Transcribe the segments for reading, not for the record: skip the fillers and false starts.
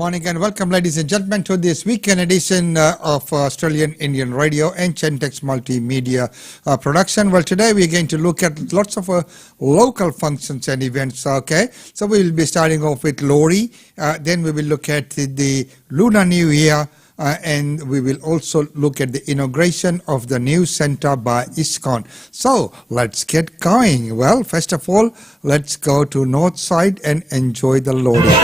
morning and welcome, ladies and gentlemen, to this weekend edition of Australian Indian Radio and Chentex Multimedia production. Well, today we're going to look at lots of local functions and events, okay? So we will be starting off with Lori, then we will look at the Lunar New Year, and we will also look at the inauguration of the new center by ISKCON. So let's get going. Well, first of all, let's go to North Side and enjoy the Lori.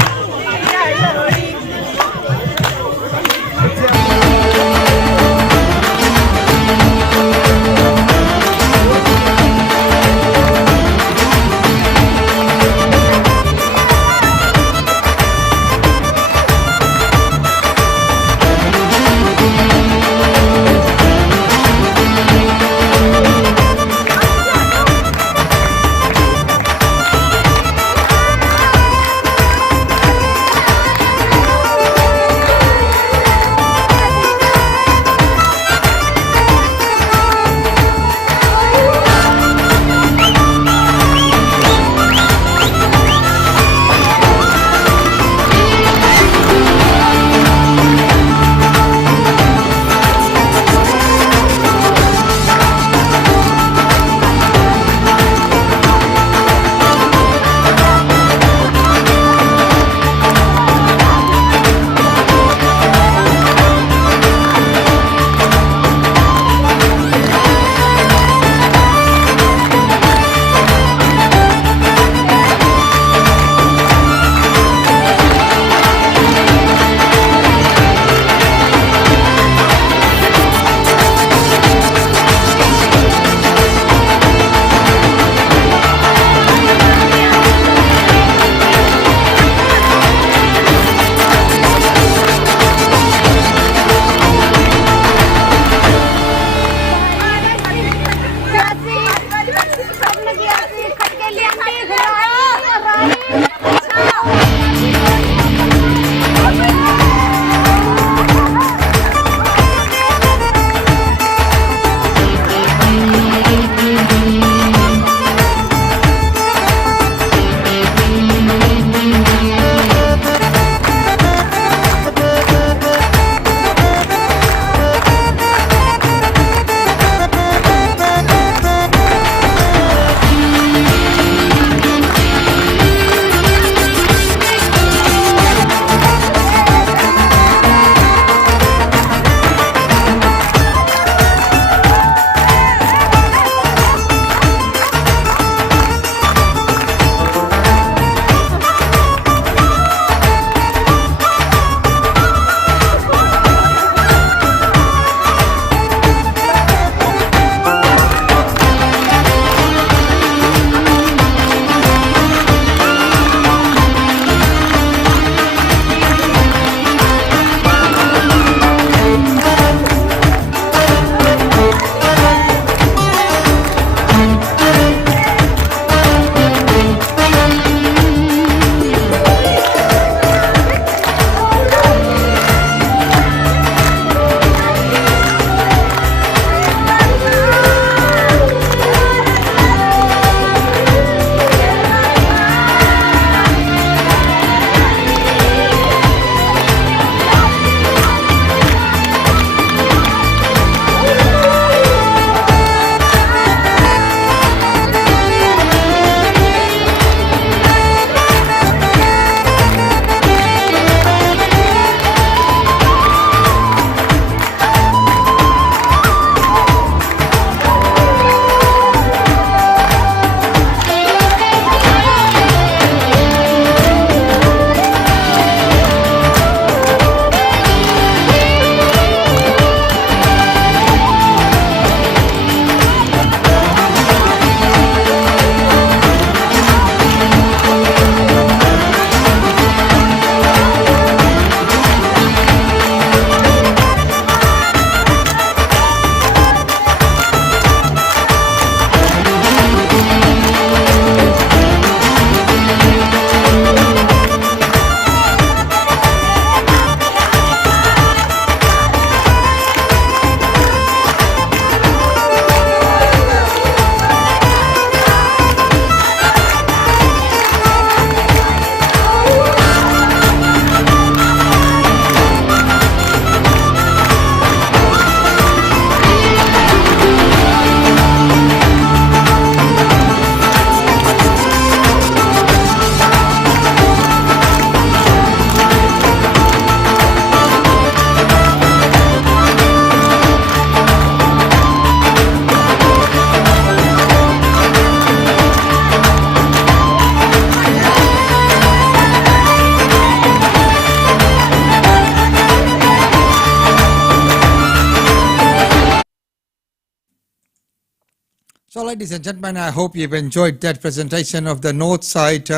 So, ladies and gentlemen, I hope you've enjoyed that presentation of the Northside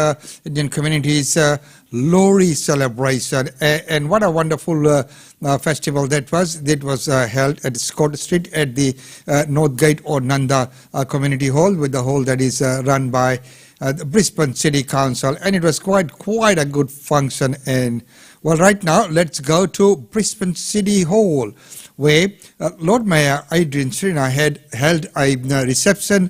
Indian community's Lori celebration. And what a wonderful festival that was. It was held at Scott Street at the North Gate or Nanda Community Hall, with the hall that is run by the Brisbane City Council. And it was quite a good function. And well, right now, let's go to Brisbane City Hall, where Lord Mayor Adrian Srina had held a reception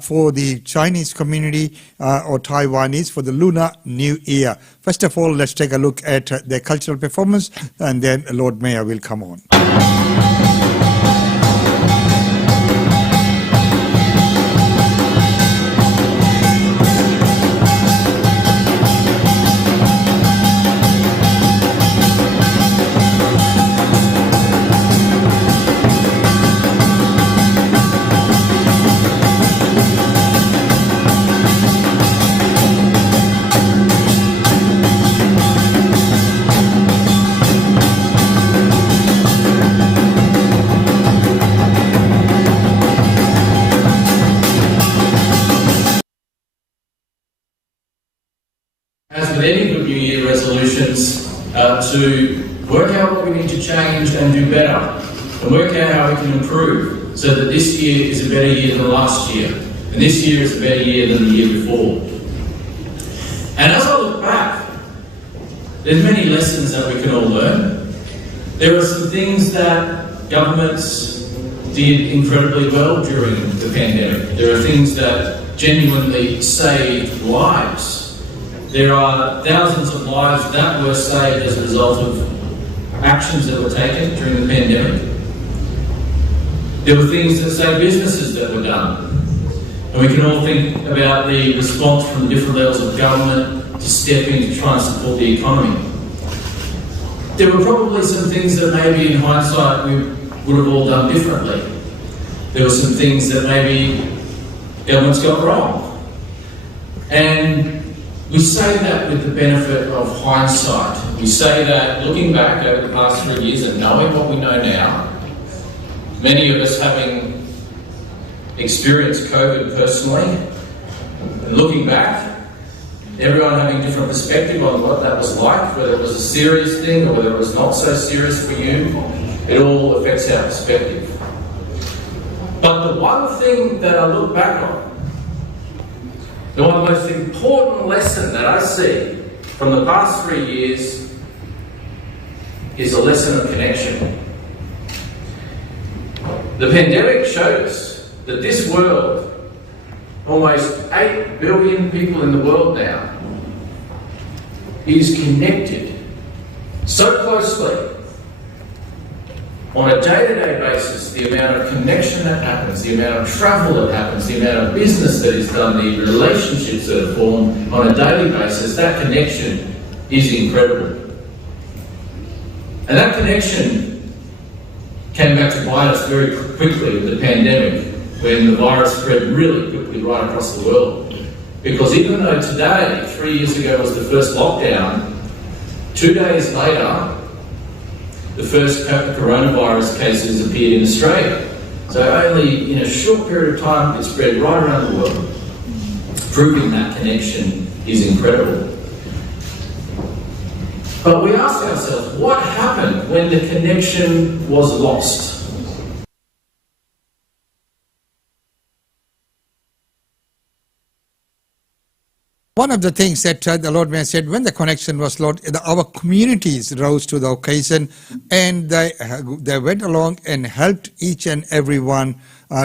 for the Chinese community or Taiwanese for the Lunar New Year. First of all, let's take a look at their cultural performance, and then Lord Mayor will come on. As with any good New Year resolutions, to work out what we need to change and do better, and work out how we can improve, so that this year is a better year than last year, and this year is a better year than the year before. And as I look back, there's many lessons that we can all learn. There are some things that governments did incredibly well during the pandemic. There are things that genuinely saved lives. There are thousands of lives that were saved as a result of actions that were taken during the pandemic. There were things that saved businesses that were done. And we can all think about the response from different levels of government to step in to try and support the economy. There were probably some things that maybe in hindsight we would have all done differently. There were some things that maybe governments got wrong. And we say that with the benefit of hindsight. We say that looking back over the past 3 years and knowing what we know now, many of us having experienced COVID personally, and looking back, everyone having different perspective on what that was like, whether it was a serious thing or whether it was not so serious for you, it all affects our perspective. But the one thing that I look back on, the one most important lesson that I see from the past 3 years is a lesson of connection. The pandemic showed us that this world, almost 8 billion people in the world now, is connected so closely on a day-to-day basis. The amount of connection that happens, the amount of travel that happens, the amount of business that is done, the relationships that are formed on a daily basis, that connection is incredible. And that connection came back to bite us very quickly with the pandemic, when the virus spread really quickly right across the world. Because even though today, 3 years ago, was the first lockdown, 2 days later, the first coronavirus cases appeared in Australia. So only in a short period of time, it spread right around the world. Proving that connection is incredible. But we ask ourselves, what happened when the connection was lost? One of the things that the Lord Mayor said, when the connection was lost, our communities rose to the occasion, and they went along and helped each and every one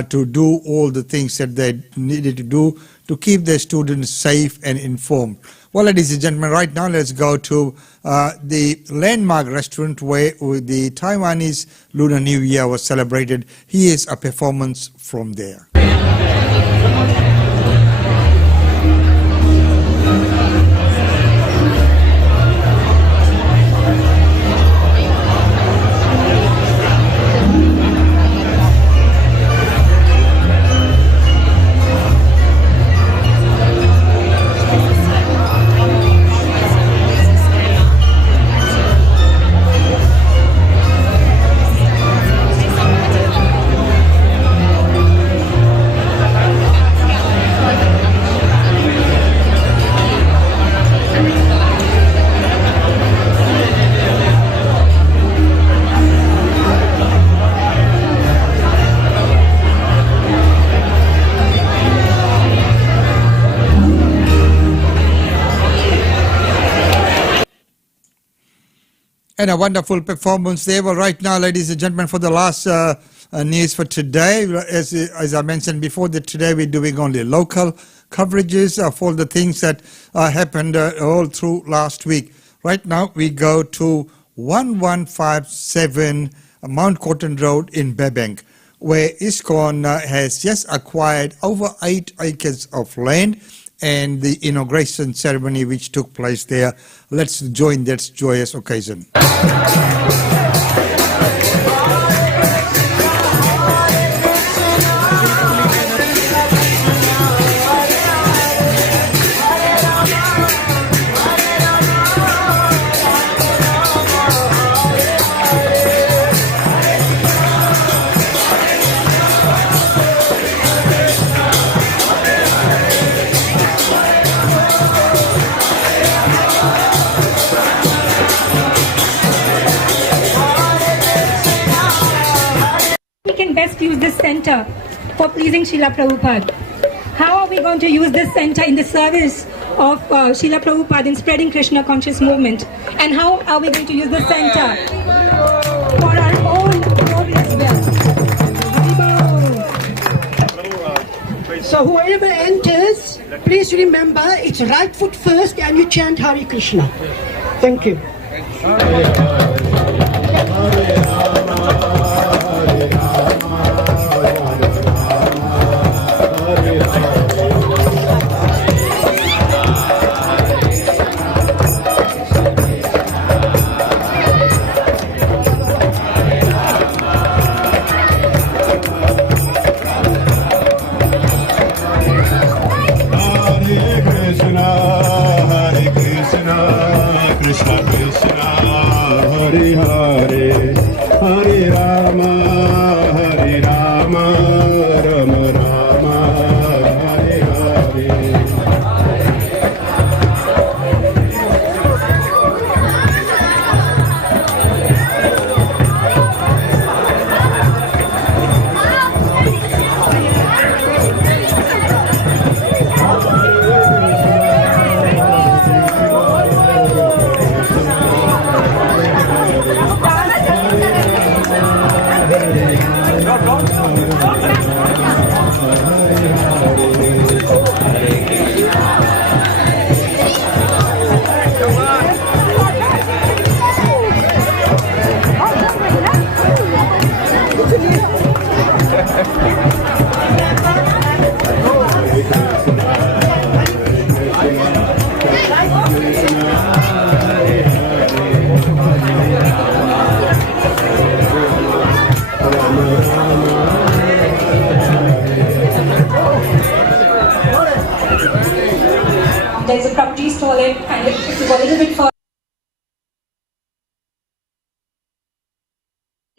to do all the things that they needed to do to keep their students safe and informed. Well, ladies and gentlemen, right now let's go to the landmark restaurant where the Taiwanese Lunar New Year was celebrated. Here's a performance from there. And a wonderful performance there. Well, right now, ladies and gentlemen, for the last news for today, as I mentioned before, that today we're doing only local coverages of all the things that happened all through last week. Right now, we go to 1157 Mount Cotton Road in Burbank, where ISKCON has just acquired over 8 acres of land, and the inauguration ceremony which took place there. Let's join that joyous occasion. Best use this center for pleasing Srila Prabhupada. How are we going to use this center in the service of Srila Prabhupada in spreading Krishna conscious movement? And how are we going to use this center for our own glory as well? So whoever enters, please remember it's right foot first and you chant Hare Krishna. Thank you. Krishna Krishna, Hare Hare, Hare Rama, Rama Rama, Hare Hare. There's a properties toilet, and if you go a little bit further,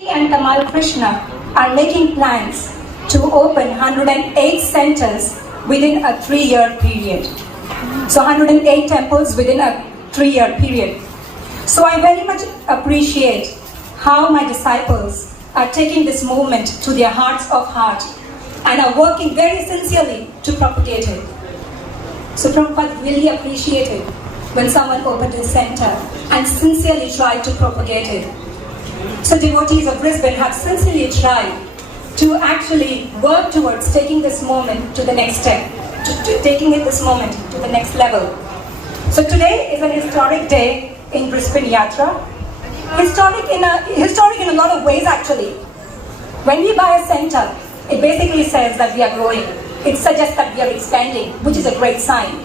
and Kamal Krishna are making plans to open 108 centers within a 3-year period. So 108 temples within a 3-year period. So I very much appreciate how my disciples are taking this movement to their hearts of heart and are working very sincerely to propagate it. So Prabhupada really appreciated when someone opened his center and sincerely tried to propagate it. So devotees of Brisbane have sincerely tried to actually work towards taking this moment to the next step, taking this moment to the next level. So today is an historic day in Brisbane Yatra. Historic in a lot of ways actually. When we buy a center, it basically says that we are growing. It suggests that we are expanding, which is a great sign.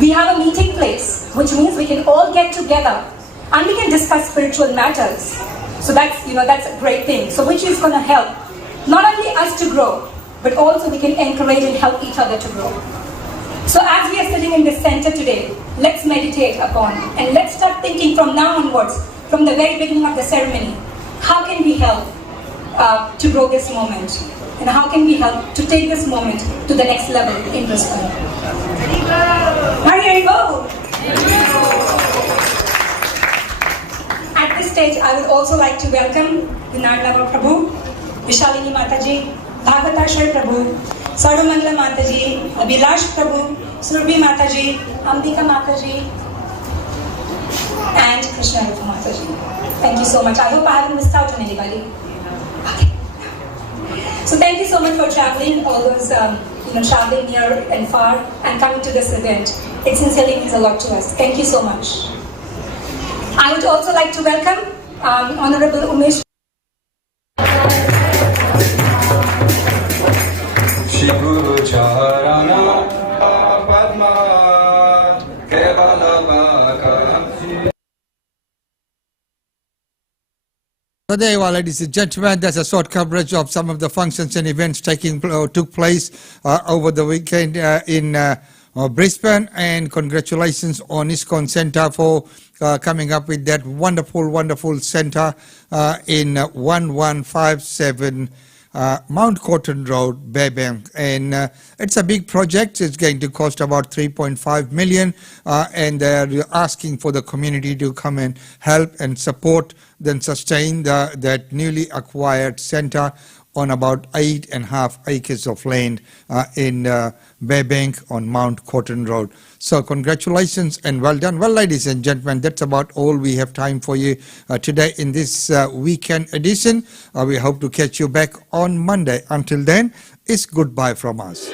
We have a meeting place, which means we can all get together and we can discuss spiritual matters. So that's a great thing. So which is going to help not only us to grow, but also we can encourage and help each other to grow. So as we are sitting in this center today, let's meditate upon and let's start thinking from now onwards, from the very beginning of the ceremony, how can we help to grow this moment? And how can we help to take this moment to the next level in Brisbane? Hari Bo! At this stage, I would also like to welcome Lunar Prabhu, Vishalini Mataji, Bhagavatashwar Prabhu, Sarvamangala Mataji, Abhilash Prabhu, Surabhi Mataji, Ambika Mataji, and Krishna Rupa Mataji. Thank you so much. I hope I haven't missed out on anybody. Okay. So thank you so much for traveling, all those traveling near and far and coming to this event. It sincerely means a lot to us. Thank you so much. I would also like to welcome Honorable Umesh. Shri Guru Charana Padma Kevalavaka. So there you are, ladies and gentlemen. That's a short coverage of some of the functions and events took place over the weekend in Brisbane, and congratulations on ISKCON Centre for coming up with that wonderful centre in 1157 Mount Cotton Road, Burbank, and it's a big project. It's going to cost about 3.5 million, and they're asking for the community to come and help and support, then sustain that newly acquired centre on about 8.5 acres of land in Burbank on Mount Cotton Road. So congratulations and well done. Well, ladies and gentlemen, that's about all we have time for you today in this weekend edition. We hope to catch you back on Monday. Until then, it's goodbye from us.